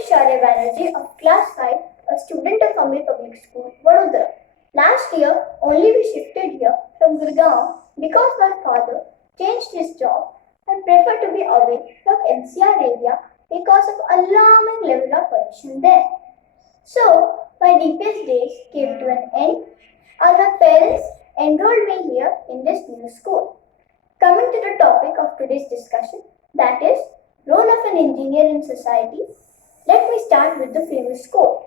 is Shourya Banerjee of Class 5, a student of Amri Public School, Vadodara. Last year, only we shifted here from Gurgaon because my father changed his job and preferred to be away from NCR area because of alarming level of pollution there. So, my DPS days came to an end and my parents enrolled me here in this new school. Coming to the topic of today's discussion, that is, role of an engineer in society, let me start with the famous quote.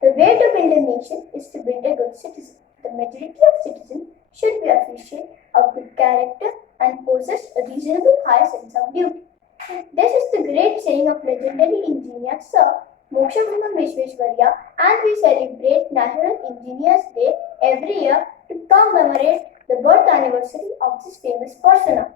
The way to build a nation is to build a good citizen. The majority of citizens should be official, of good character, and possess a reasonable high sense of duty. This is the great saying of legendary engineer Sir Mokshabhunga Vishweshwarya, and we celebrate National Engineers Day every year to commemorate the birth anniversary of this famous persona.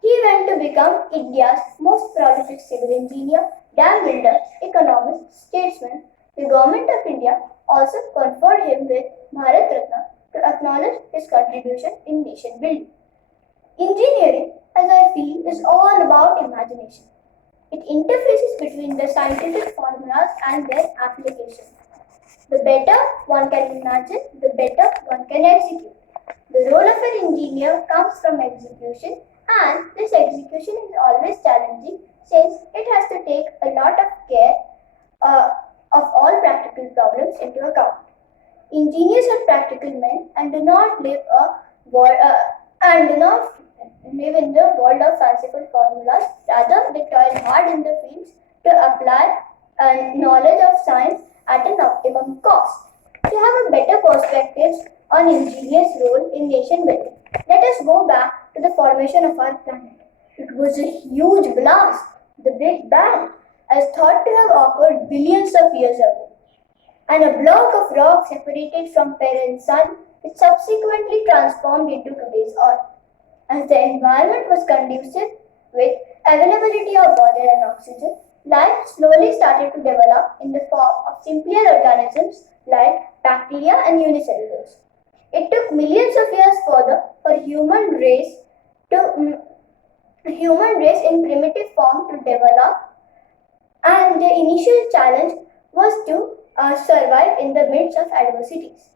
He went to become India's most prolific civil engineer, dam builder, economist, statesman. The government of India also conferred him with Bharat Ratna to acknowledge his contribution in nation building. Engineering, as I feel, is all about imagination. It interfaces between the scientific formulas and their application. The better one can imagine, the better one can execute. The role of an engineer comes from execution, and this execution is always challenging since it has to take a lot of care of all practical problems into account. Engineers are practical men and do not live in the world of fanciful formulas. Rather, they toil hard in the fields to apply knowledge of science at an optimum cost. To have a better perspective on engineers' role in nation building, let us go back to the formation of our planet. It was a huge blast. The Big Bang is thought to have occurred billions of years ago, and a block of rock separated from parent sun, which subsequently transformed into today's Earth. As the environment was conducive with availability of water and oxygen, life slowly started to develop in the form of simpler organisms like bacteria and unicellulars. It took millions of years further for human race in primitive form to develop, and the initial challenge was to survive in the midst of adversities.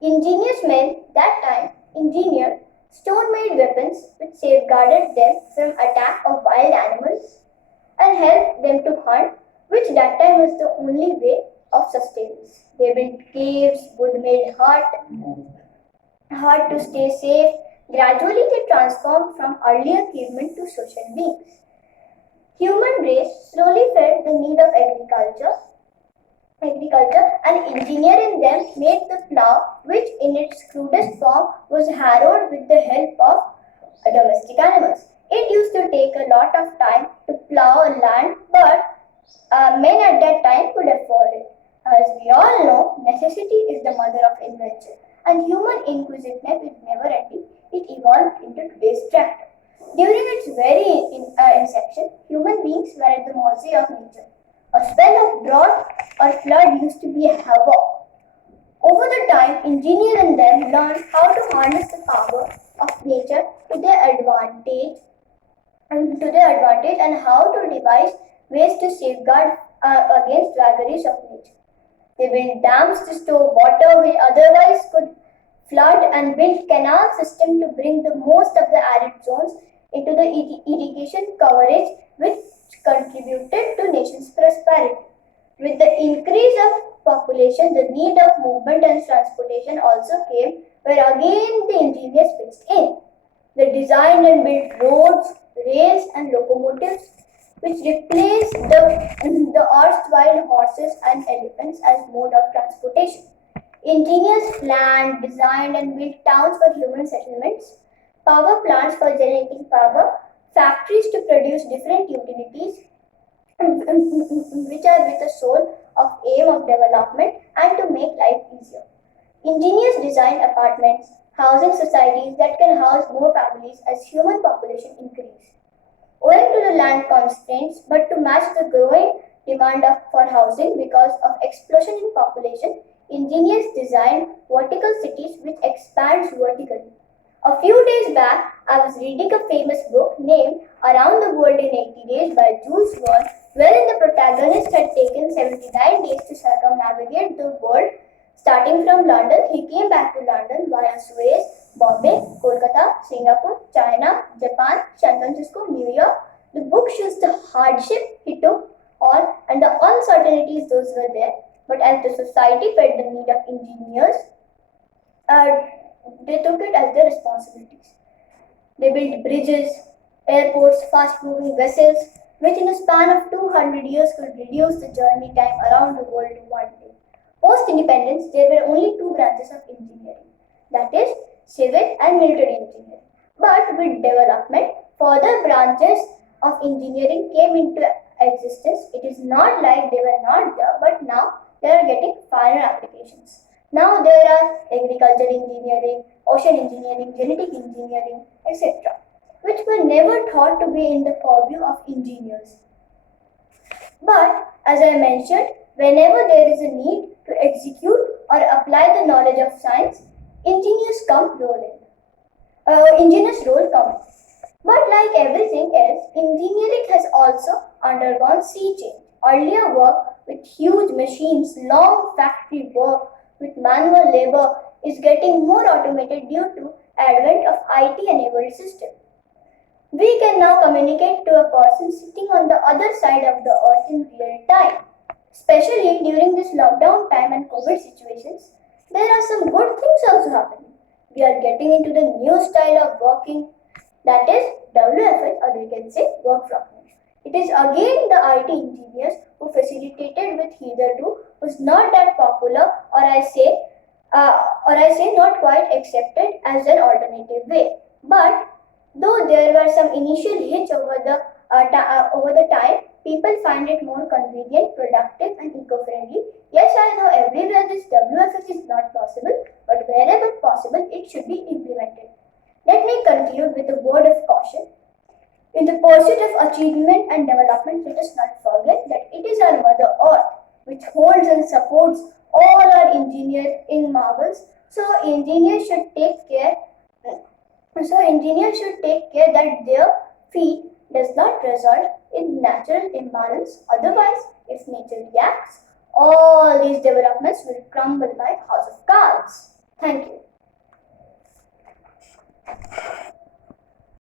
Ingenious men that time engineered stone-made weapons which safeguarded them from attack of wild animals and helped them to hunt, which that time was the only way of sustenance. They built caves, wood-made hut to stay safe. Gradually, they transformed from earlier cavemen to social beings. Human race slowly felt the need of agriculture, and engineering them made the plough, which in its crudest form was harrowed with the help of domestic animals. It used to take a lot of time to plough a land, but men at that time could afford it. As we all know, necessity is the mother of invention, and human inquisitiveness is never ending. It evolved into today's tractor. During its very inception, human beings were at the mercy of nature. A spell of drought or flood used to be a havoc. Over the time, engineers and them learned how to harness the power of nature to their advantage and how to devise ways to safeguard against vagaries of nature. They built dams to store water which otherwise could flood, and built canal systems to bring the most of the arid zones into the irrigation coverage, which contributed to nation's prosperity. With the increase of population, the need of movement and transportation also came, where again the engineers pitched in. They designed and built roads, rails, and locomotives, which replaced the erstwhile horses and elephants as mode of transportation. Engineers planned, designed, and built towns for human settlements, power plants for generating power, factories to produce different utilities, which are with the sole of aim of development and to make life easier. Engineers design apartments, housing societies that can house more families as human population increase. Owing to the land constraints, but to match the growing demand for housing because of explosion in population, engineers designed vertical cities which expands vertically. A few days back, I was reading a famous book named Around the World in 80 Days by Jules Verne, wherein the protagonist had taken 79 days to circumnavigate the world. Starting from London, he came back to London via Suez, Bombay, Kolkata, Singapore, China, Japan, San Francisco, New York. The book shows the hardship he took on and the uncertainties those were there. But as the society felt the need of engineers, uh, they took it as their responsibilities. They built bridges, airports, fast-moving vessels, which in a span of 200 years could reduce the journey time around the world to 1 day. Post-independence, there were only two branches of engineering, that is, civil and military engineering. But with development, further branches of engineering came into existence. It is not like they were not there, but now they are getting finer applications. Now there are agriculture engineering, ocean engineering, genetic engineering, etc., which were never thought to be in the purview of engineers. But as I mentioned, whenever there is a need to execute or apply the knowledge of science, engineers come rolling. Engineers role come in. But like everything else, engineering has also undergone sea change. Earlier work with huge machines, long factory work with manual labor is getting more automated due to advent of IT-enabled systems. We can now communicate to a person sitting on the other side of the earth in real time. Especially during this lockdown time and COVID situations, there are some good things also happening. We are getting into the new style of working, that is WFH, or we can say work from home. It is again the IT engineers who facilitated with hitherto was not that popular, or I say not quite accepted as an alternative way. But though there were some initial hitch over the time, people find it more convenient, productive, and eco-friendly. Yes, I know everywhere this WFH is not possible, but wherever possible, it should be implemented. Let me conclude with a word of caution. In the pursuit of achievement and development, let us not forget that it is our Mother Earth which holds and supports all our engineering marvels. So engineers should take care. That their feat does not result in natural imbalance. Otherwise, if nature reacts, all these developments will crumble like house of cards. Thank you.